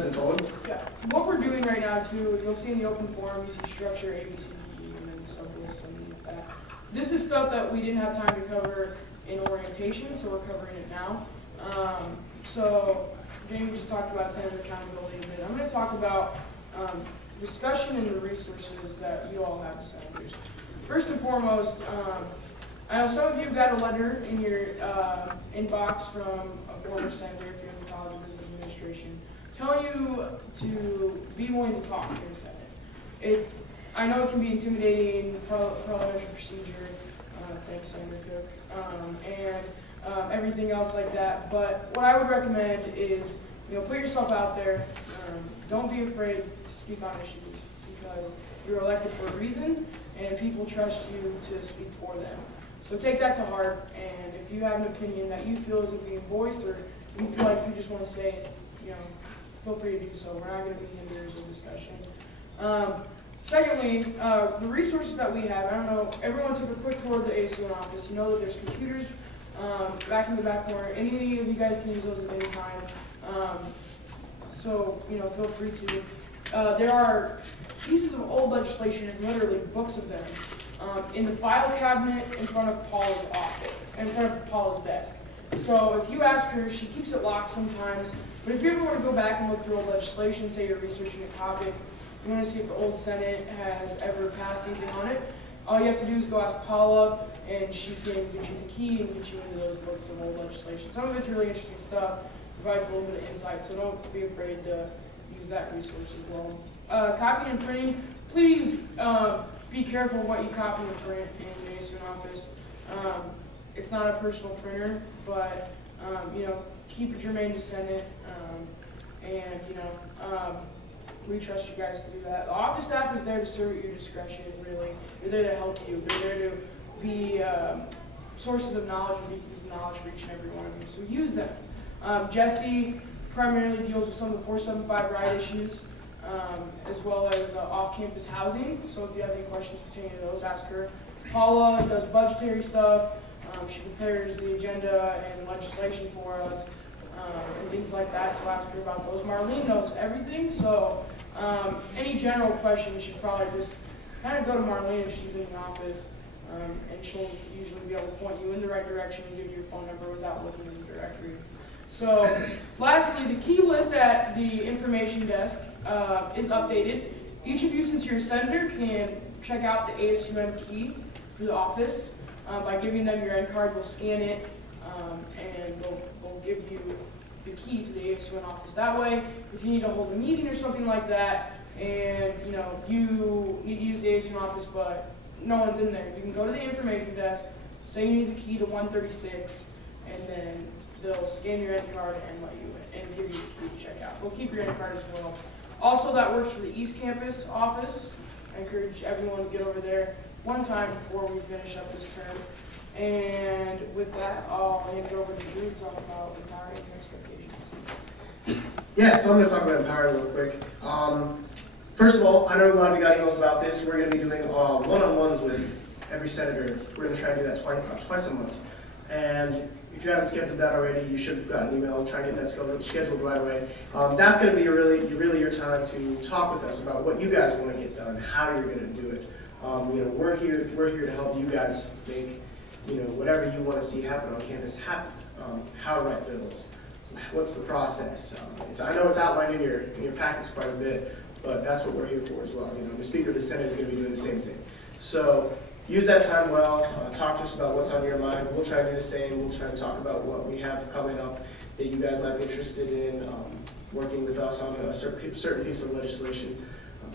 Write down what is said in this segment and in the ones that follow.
President Sullivan. Yeah. What we're doing right now too, you'll see in the open forum, you see structure, ABCD, and then sublists and that. This is stuff that we didn't have time to cover in orientation, so we're covering it now. So Jamie just talked about senator accountability a bit. I'm going to talk about discussion and the resources that you all have as senators. First and foremost, I know some of you got a letter in your inbox from a former senator, if you're in the College of Business Administration, telling you to be willing to talk in the Senate. I know it can be intimidating, parliamentary procedure, thanks Senator Cook, and everything else like that. But what I would recommend is, put yourself out there. Don't be afraid to speak on issues because you're elected for a reason, and people trust you to speak for them. So take that to heart, and if you have an opinion that you feel isn't being voiced, or you feel like you just want to say it, feel free to do so. We're not going to be hinders of discussion. Secondly, the resources that we have, I don't know, everyone took a quick tour of the ASUN office. You know that there's computers back in the back corner. Any of you guys can use those at any time. So, feel free to. There are pieces of old legislation, and literally books of them, in the file cabinet in front of Paula's office, in front of Paula's desk. So if you ask her, she keeps it locked sometimes. But if you ever want to go back and look through old legislation, say you're researching a topic, you want to see if the old Senate has ever passed anything on it, all you have to do is go ask Paula, and she can get you the key and get you into those books of old legislation. Some of it's really interesting stuff, provides a little bit of insight, so don't be afraid to use that resource as well. Copying and printing, please be careful what you copy and print in the ASUN office. It's not a personal printer, but keep it germane to Senate, and we trust you guys to do that. The office staff is there to serve at your discretion, really. They're there to help you. They're there to be sources of knowledge and beacons of knowledge for each and every one of you, so use them. Jesse primarily deals with some of the 475 ride issues, as well as off-campus housing, so if you have any questions pertaining to those, ask her. Paula does budgetary stuff. She prepares the agenda and legislation for us, and things like that, so ask her about those. Marlene knows everything, so any general questions, you should probably just kind of go to Marlene if she's in the office, and she'll usually be able to point you in the right direction and give you your phone number without looking in the directory. So lastly, the key list at the information desk is updated. Each of you, since you're a senator, can check out the ASUN key for the office. By giving them your end card, they'll scan it, and they'll give you the key to the ASUN office. That way, if you need to hold a meeting or something like that, and you need to use the ASUN office, but no one's in there, you can go to the information desk, say you need the key to 136, and then they'll scan your end card and let you in, and give you the key to check out. We'll keep your end card as well. Also, that works for the East Campus office. I encourage everyone to get over there one time before we finish up this term. And with that, I'll hand it over to Drew to talk about empowering your expectations. Yeah, so I'm going to talk about empowering real quick. First of all, I know a lot of you got emails about this. We're going to be doing one-on-ones with every senator. We're going to try and do that twice a month. And if you haven't scheduled that already, you should have gotten an email. Try and get that scheduled right away. That's going to be really your time to talk with us about what you guys want to get done, how you're going to do it. We're here to help you guys make whatever you want to see happen on campus happen. How to write bills, what's the process? I know it's outlined in your packets quite a bit, but that's what we're here for as well. The Speaker of the Senate is going to be doing the same thing. So use that time well. Talk to us about what's on your mind. We'll try to do the same. We'll try to talk about what we have coming up that you guys might be interested in working with us on a certain piece of legislation.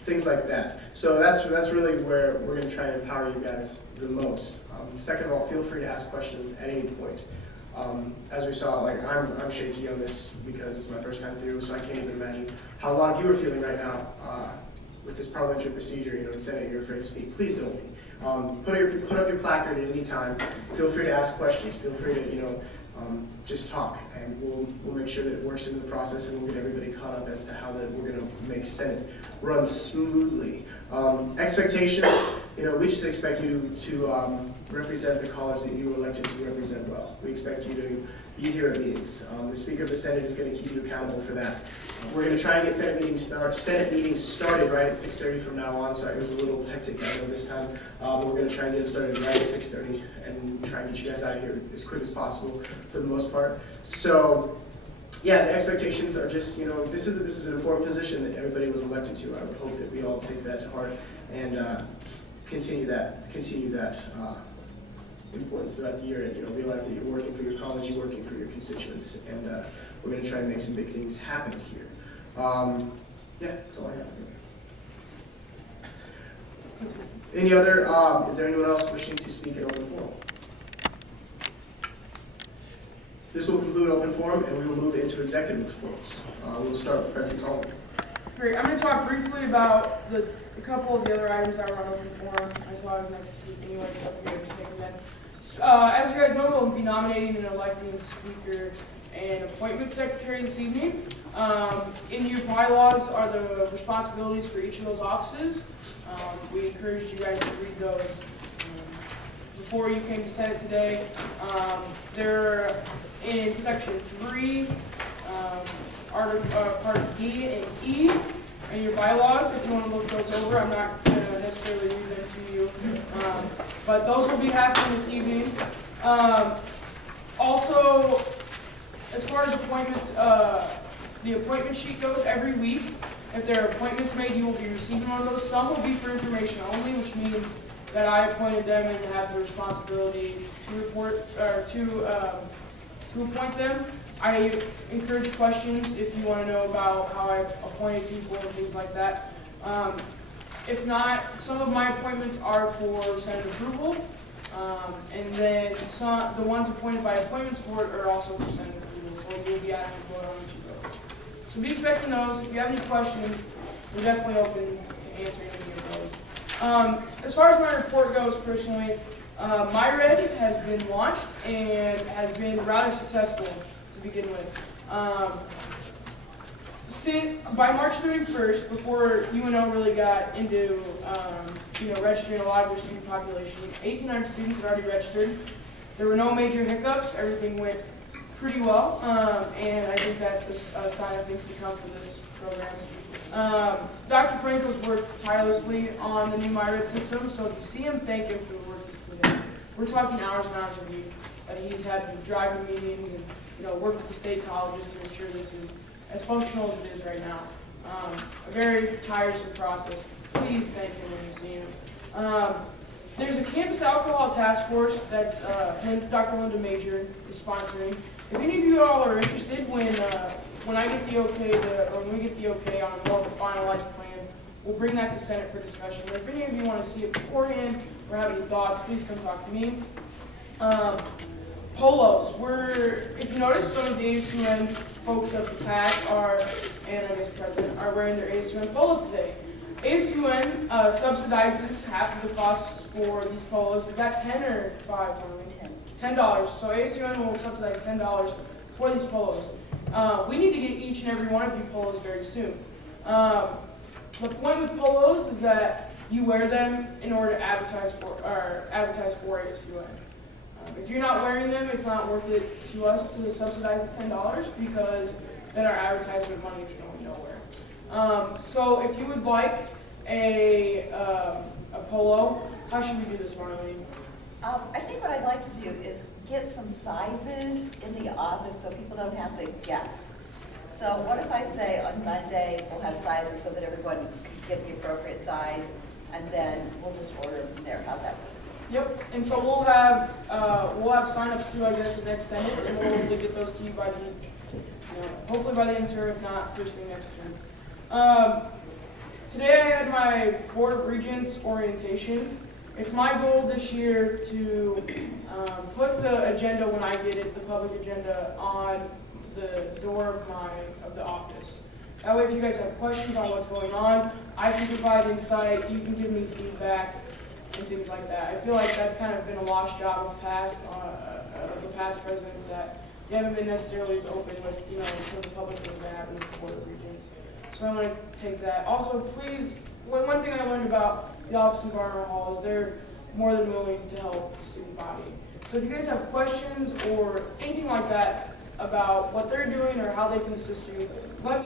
Things like that. So that's really where we're going to try and empower you guys the most. Second of all, feel free to ask questions at any point. As we saw, I'm shaky on this because it's my first time through, so I can't even imagine how a lot of you are feeling right now with this parliamentary procedure. In the Senate, you're afraid to speak. Please don't be. Put up your placard at any time. Feel free to ask questions. Feel free to just talk, and we'll make sure that it works into the process, and we'll get everybody caught up as to how that we're going to make Senate run smoothly. Expectations, we just expect you to represent the college that you were elected to represent well. We expect you to be here at meetings. The Speaker of the Senate is going to keep you accountable for that. We're going to try and get Senate meetings started right at 6:30 from now on. Sorry, it was a little hectic, I know, this time. But we're going to try and get them started right at 6:30 and try and get you guys out of here as quick as possible for the most part. So, yeah, the expectations are just, this is an important position that everybody was elected to. I would hope that we all take that to heart and continue that importance throughout the year, and realize that you're working for your college, you're working for your constituents, and we're going to try and make some big things happen here. Yeah, that's all I have. Any other? Is there anyone else wishing to speak in open forum? This will conclude open forum, and we will move into executive reports. We'll start with President Solomon. Great. I'm going to talk briefly about a couple of the other items that were on open forum. I saw I was next to speak anyway, so I'm going to just take them then. As you guys know, we'll be nominating and electing speaker and appointment secretary this evening. In your bylaws are the responsibilities for each of those offices. We encourage you guys to read those before you came to Senate today. They're in section 3, part D and E in your bylaws. If you want to look those over, I'm not going to necessarily read them to you, but those will be happening this evening. Also, as far as appointments, the appointment sheet goes every week. If there are appointments made, you will be receiving one of those. Some will be for information only, which means that I appointed them and have the responsibility to report or to appoint them. I encourage questions if you want to know about how I appointed people and things like that. If not, some of my appointments are for Senate approval, and then the ones appointed by Appointments Board are also for Senate approval, so you'll be asked to vote on each of those. So be expecting those. If you have any questions, we're definitely open to answering any of those. As far as my report goes personally, MyRed has been launched and has been rather successful to begin with. By March 31st, before UNO really got into registering a lot of their student population, 1,800 students had already registered. There were no major hiccups. Everything went pretty well, and I think that's a sign of things to come for this program. Dr. Franco's worked tirelessly on the new MyRed system, so if you see him, thank him for the work he's put in. We're talking hours and hours a week that he's had to drive to meetings and work with the state colleges to ensure this is as functional as it is right now. A very tiresome process. Please thank him when you see him. There's a campus alcohol task force that's Dr. Linda Major is sponsoring. If any of you all are interested, when I get the okay, or when we get the okay on a more finalized plan, we'll bring that to Senate for discussion. But if any of you want to see it beforehand or have any thoughts, please come talk to me. Polos. If you notice, some of the ASUN folks of the PAC and I guess President, are wearing their ASUN polos today. ASUN subsidizes half of the costs for these polos. Is that 10 or 5? $10. So ASUN will subsidize $10 for these polos. We need to get each and every one of you polos very soon. The point with polos is that you wear them in order to advertise for ASUN. If you're not wearing them, it's not worth it to us to subsidize the $10 because then our advertisement money is going nowhere. So if you would like a polo, how should we do this, Marlene? I think what I'd like to do is get some sizes in the office so people don't have to guess. So what if I say on Monday we'll have sizes so that everyone can get the appropriate size, and then we'll just order them from there. How's that work? Yep, and so we'll have sign-ups too, I guess, at next Senate, and we'll hopefully get those to you by hopefully by the end of the term, if not first thing next term. Today I had my Board of Regents orientation. It's my goal this year to put the agenda when I get it, the public agenda, on the door of the office. That way, if you guys have questions on what's going on, I can provide insight. You can give me feedback and things like that. I feel like that's kind of been a lost job of the past presidents, that you haven't been necessarily as open with, some of the public things that happen in the Board of Regents. So I'm going to take that. Also, please, one thing I learned about the office in Garner Hall is they're more than willing to help the student body. So if you guys have questions or anything like that about what they're doing or how they can assist you, let me